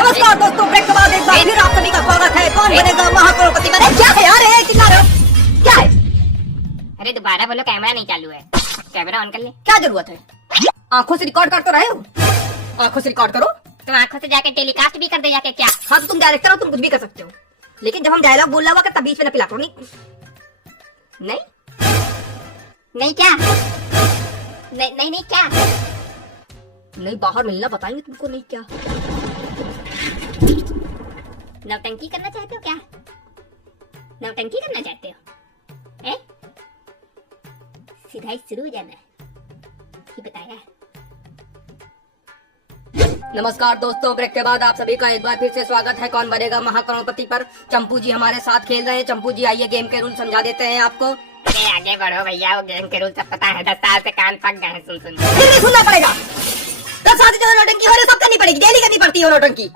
नमस्कार दोस्तों, ब्रेक के बाद एक बार फिर आप सभी का स्वागत है। कौन बनेगा महाकरोड़पति? बने क्या है यार, चिल्ला रहे हो क्या है? अरे दोबारा बोलो, कैमरा नहीं चालू है। कैमरा ऑन कर ले। क्या जरूरत है? आंखों से रिकॉर्ड कर तो रहे हो, आंखों से रिकॉर्ड करो। तुम आंखों से जाके टेलीकास्ट भी कर दे जाके क्या? हाँ तो तुम डायरेक्टर हो, तुम कुछ भी कर सकते हो, लेकिन जब हम डायलॉग बोल रहा होगा तब बीच में न पिला करो। नहीं नहीं क्या? नहीं नहीं नहीं क्या? नहीं बाहर मिलना बताएंगे तुमको। नहीं क्या? नौटंकी करना चाहते हो क्या? नौटंकी करना चाहते हो? सीधा ही शुरू हो जाना है, ये बताया। नमस्कार दोस्तों, ब्रेक के बाद आप सभी का एक बार फिर से स्वागत है कौन बनेगा महाकरोड़पति पर। चंपू जी हमारे साथ खेल रहे हैं। चंपू जी आइए, गेम के रूल समझा देते हैं आपको। अरे आगे बढ़ो भैया, वो गेम के रूल सब पता है। 10 साल से कान पक गए हैं सुन सुन। फिर भी सुनना पड़ेगा। 10 साल से जो नौटंकी हो रही है सब करनी पड़ेगी, डेली करनी पड़ती है नौटंकी।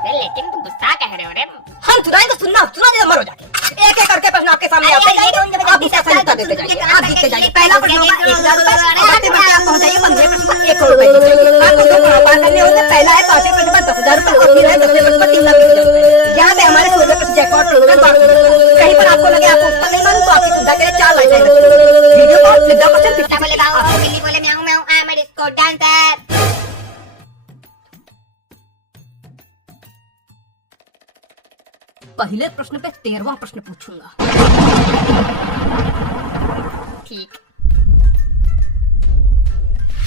अरे लेकिन तुम गुस्सा कह रहे हो रे। हम सुनाए तो सुनना जैसे मरो जाके। एक एक करके प्रश्न आपके सामने आते जाएंगे, आप उसका सही उत्तर देते जाइए। आप जीतते जाइए। पहला प्रश्न होगा 1000 रुपए, बढ़ते बढ़ते आप पहुंच जाइए 15 प्रश्न पर 1 करोड़ रुपए। आपको 2 करोड़ पार करने होंगे। पहला है 5 प्रश्न पर 10,000 रुपए और फिर है 10 प्रश्न पर 3 लाख रुपए। यहाँ पे हमारे 16 प्रश्न जैकपॉट कहीं पर आपको लगे आपको उत्तर नहीं मालूम तो आपकी सुविधा के लिए 4 लाख वीडियो कॉल सीधा क्वेश्चन क्या बोलेगा? बिल्ली बोले म्याऊं म्याऊं, I am a disco dancer. पहले प्रश्न पे 13वां प्रश्न पूछूंगा। ठीक।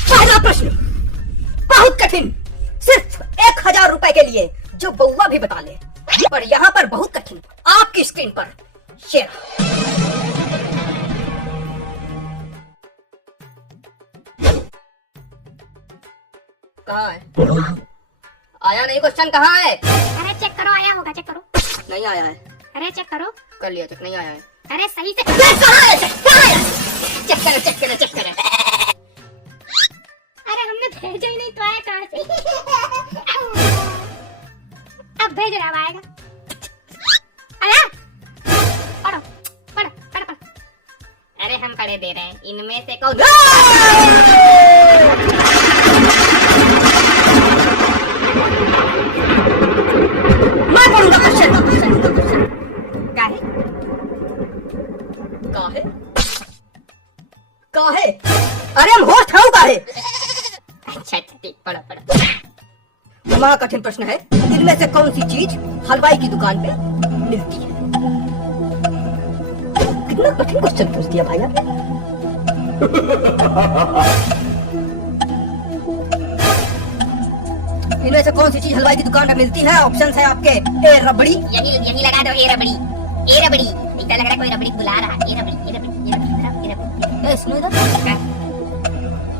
पहला प्रश्न बहुत कठिन, सिर्फ 1000 रुपए के लिए, जो बउआ भी बता ले। पर यहाँ पर बहुत कठिन, आपकी स्क्रीन पर शेयर। कहाँ है? आया नहीं क्वेश्चन, कहाँ है? अरे चेक करो, आया होगा, चेक करो। नहीं आया है। अरे चेक करो। कर लिया चेक, नहीं आया है। अरे सही से कहाँ है? चेक करो, चेक करो, चेक करो। अरे हमने भेजा ही नहीं तो आया कहाँ से? अब भेज रहा, अब आएगा। आया? पढ़ो पढ़ो पढ़ो पढ़ो। अरे हम पढ़े दे रहे हैं, इनमें से कौन? मैं पढ़ूंगा क्वेश्चन। काहे? काहे? काहे? अरे हम होस्ट हूँ काहे? अच्छा अच्छा ठीक, पढ़ो पढ़ो। हमारा कठिन प्रश्न है, इनमें से कौन सी चीज हलवाई की दुकान पे मिलती है? कितना कठिन क्वेश्चन पूछ दिया भाई आपने। इनमें से कौन सी चीज हलवाई की दुकान पे मिलती है? ऑप्शन है आपके। ए रबड़ी। यही लगा दो, ए रबड़ी। ए रबड़ी ऐसा लग रहा है कोई रबड़ी बुला रहा है। ए रबड़ी ए रबड़ी ए रबड़ी ए रबड़ी। ए सुनो इधर,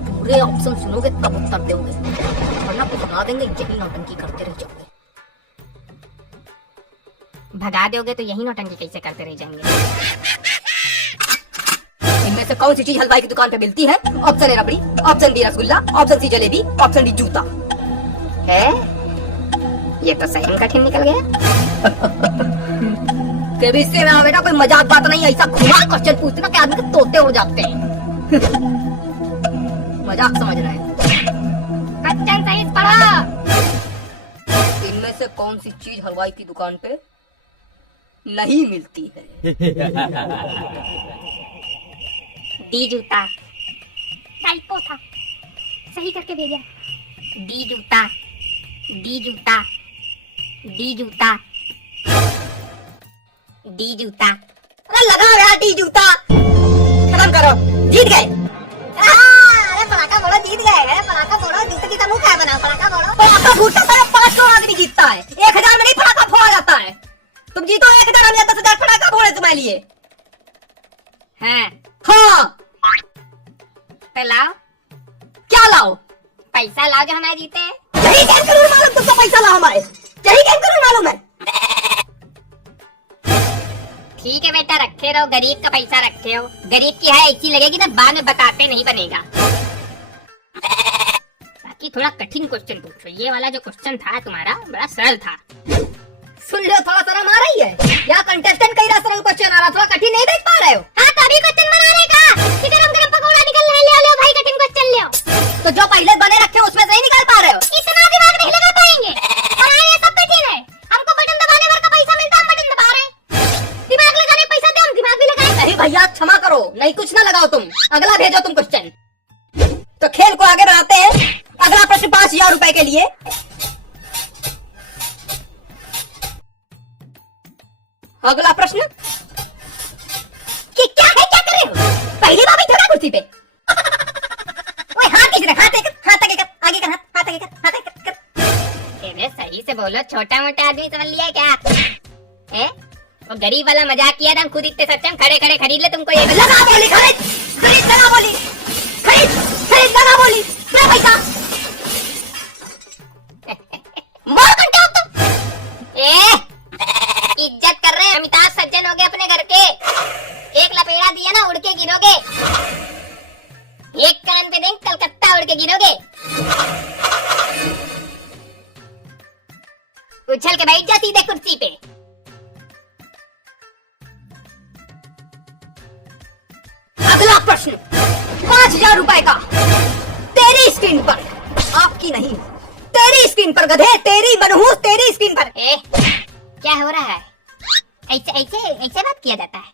पूरे ऑप्शन सुनोगे तब उत्तर दोगे, वरना कुछ सुना देंगे, यही नौटंकी करते रह जाओगे। भगा दोगे तो यही नौटंकी कैसे करते रह जाएंगे। इनमें से कौन सी चीज हलवाई की दुकान पे मिलती है? Option A rabri, option B rasgulla, option C jalebi, option D जूता। है ये तो सही में कठिन निकल गया। केबीसी में बेटा कोई मजाक बात नहीं, ऐसा घुमा क्वेश्चन पूछना कि आदमी के तोते उड़ जाते हैं। मजाक समझ रहे हैं। क्वेश्चन सही पढ़ो। इनमें से कौन सी चीज हलवाई की दुकान पे नहीं मिलती है? डी जूता। टाइपो था, सही करके भेजा। डी जूता, डी जूता, डी जूता, डी जूता। अरे लगा यार डी जूता। खत्म करो, जीत गए। अरे पटाखा फोड़ो, जीत गए। अरे पटाखा फोड़ो, जूते की मुंह क्या बना? पटाखा फोड़ो। पटाखा फूटता सारा 5 करोड़ आदमी जीतता है, 1000 में नहीं पटाखा फोड़ा जाता है। तुम जीतो 1000, हम 10,000 पटाखा फोड़े तुम्हारे लिए। हाँ हाँ तो लाओ। क्या लाओ? पैसा लाओ जो हमारे जीते। यही गेम का रूल मालूम तुमको? पैसा लाओ हमारे, यही गेम का रूल मालूम है। ठीक है बेटा, रखे रहो, गरीब का पैसा रखे हो। गरीब की है ऐसी लगेगी ना, बाद में बताते नहीं बनेगा। बाकी थोड़ा कठिन क्वेश्चन पूछो। ये वाला जो क्वेश्चन था तुम्हारा बड़ा सरल था। सुन लो, थोड़ा सा मारा ही है। यहाँ कंटेस्टेंट कई सरल क्वेश्चन आ रहा, थोड़ा कठिन नहीं देख पा रहे हो? हाँ तो अभी क्वेश्चन बनाने का गरम गरम पकौड़ा निकल रहा है। ले लो भाई, कठिन क्वेश्चन ले आओ। तो जो पहले बने रखे उसमें से ही निकाल पा रहे हो? इतना दिमाग नहीं लगा पाएंगे। और ये सब करो, नहीं कुछ ना लगाओ तुम। अगला भेजो तुम क्वेश्चन। तो खेल को आगे बढ़ाते हैं। अगला प्रश्न 5000 रुपए के लिए। अगला प्रश्न कि क्या है, क्या कर रहे हो? पहली बार बैठे कुर्सी पे। ओए हाथ किस रहा? हाथ आगे कर, आगे कर, हाथ आगे कर, हाथ आगे कर। अरे सही से बोलो, छोटा मोटा आदमी समझ लिया क्या? हैं? वो गरीब वाला मजाक किया था, हम खुद इतने सच्चे, हम खड़े खड़े खरीद ले तुमको ये। लगा बोली, खरीद खरीद, लगा बोली, खरीद खरीद, लगा बोली, क्या पैसा मार घंटा तो। इज्जत कर रहे हैं, अमिताभ सज्जन हो गए अपने घर के। एक लपेड़ा दिया ना, उड़ के गिरोगे। एक कान पे दें, कलकत्ता उड़ के गिरोगे। उछल के बैठ जा सीधे कुर्सी पे। अगला प्रश्न 5000 रुपए का। तेरी स्क्रीन पर, आपकी नहीं, तेरी स्क्रीन पर गधे, तेरी मनहूस, तेरी स्क्रीन पर। क्या हो रहा है? ऐसे ऐसे ऐसे बात किया जाता है?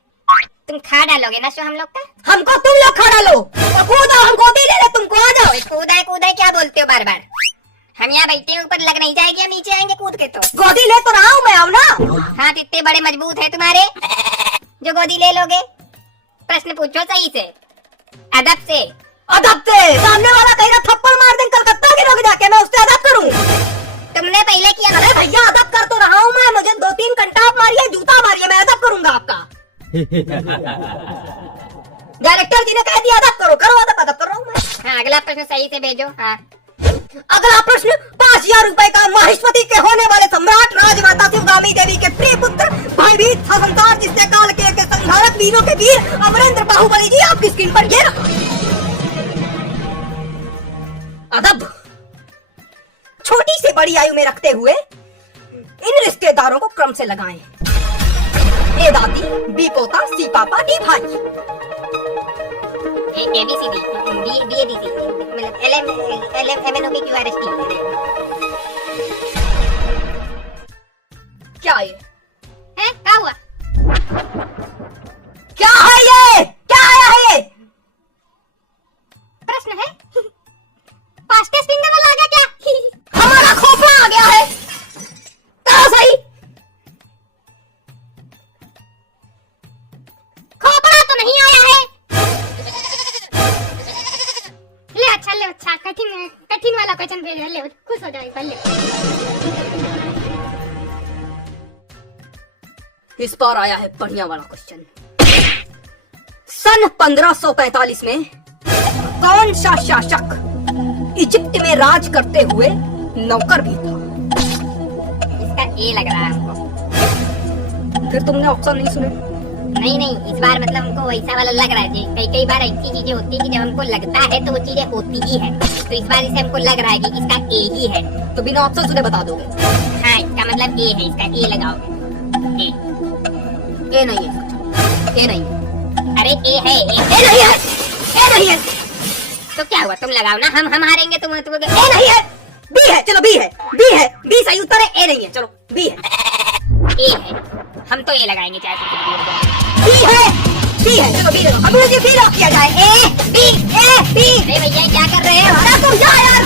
तुम खा डालोगे ना शो हम लोग का? हमको तुम लोग खा डालो, तो कूदो, हम गोदी ले ले, तुमको आ जाओ। कूदा कूदा क्या बोलते हो बार बार? हम यहाँ बैठे हैं, ऊपर लग नहीं जाएगी, हम नीचे आएंगे कूद के तो। गोदी ले तो रहा हूँ मैं, आओ ना। हाथ इतने बड़े मजबूत है तुम्हारे जो गोदी ले लोगे? प्रश्न पूछो सही से, अदब से। अदब से? सामने वाला कहीं ना थप्पड़ मार दें कलकत्ता गिरोगे जाके, मैं उससे अदब करूँ? तुमने पहले किया ना। अरे भैया अदब कर तो रहा हूँ मैं, मुझे 2-3 कंटाप मारिए, जूता मारिए, मैं अदब करूंगा आपका। डायरेक्टर जी ने कह दिया अदब करो, करो अदब, अदब कर रहा हूँ मैं। हाँ, अगला प्रश्न सही से भेजो। हाँ, अगला प्रश्न 5000 रुपए का। माहेश्वती के होने वाले सम्राट राजमाता शिवगामी देवी के प्रिय पुत्र, भयभीत था संसार जिससे काल के संहारक, वीरों के वीर अमरेंद्र बाहुबली जी आपकी स्क्रीन पर ये रहा। अदब। छोटी से बड़ी आयु में रखते हुए इन रिश्तेदारों को क्रम से लगाएं। ए दादी, बी पोता, सी पापा, डी भाई। ABCD, DADC, मतलब LMNOPQRST। क्या ये हैं? क्या हुआ? क्या है ये? क्या आया है ये? प्रश्न है? फास्टेस्ट फिंगर वाला आ गया क्या? हमारा खोपड़ा आ गया है। कहा सही? खोपड़ा तो नहीं आया है। ले अच्छा, कठिन वाला क्वेश्चन भेज, ले खुश हो जाए। ले इस बार आया है बढ़िया वाला क्वेश्चन। सन 1545 में कौन सा शासक इजिप्ट में राज करते हुए नौकर भी था? इसका ए लग रहा है हमको। फिर तुमने ऑप्शन नहीं सुने? नहीं, इस बार मतलब हमको वैसा वाला लग रहा है जी। कई बार ऐसी चीजें होती है कि जब हमको लगता है तो वो चीजें होती ही है। तो इस बार इसे हमको लग रहा है कि इसका ए ही है। तो बिना ऑप्शन सुने बता दोगे? हाँ, इसका मतलब ए है, इसका ए लगाओगे। ए नहीं है, ए नहीं। अरे ए है, ए नहीं है, ए नहीं है। तो क्या हुआ? तुम लगाओ ना, हम हारेंगे, तुम ए नहीं है, बी है। चलो बी है, बी है, बी सही उत्तर है। ए नहीं है, चलो बी है। ए है, हम तो ए लगाएंगे चाहे बी है, बी है, चलो बी लो। अब मुझे बी लॉक किया जाए। A B, A B. अरे भैया क्या कर रहे हो? अरे तुम जा यार।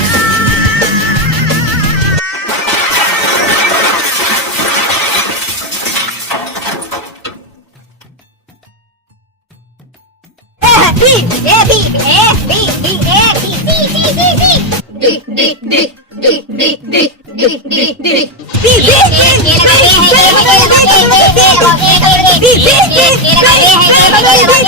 B, A B, A B, B, A B, C, C, C, C, D, D, D, D, D, D, D, D, D, B, B, B, B, B, B, B, B, B, B, B, B, B, B, B, B,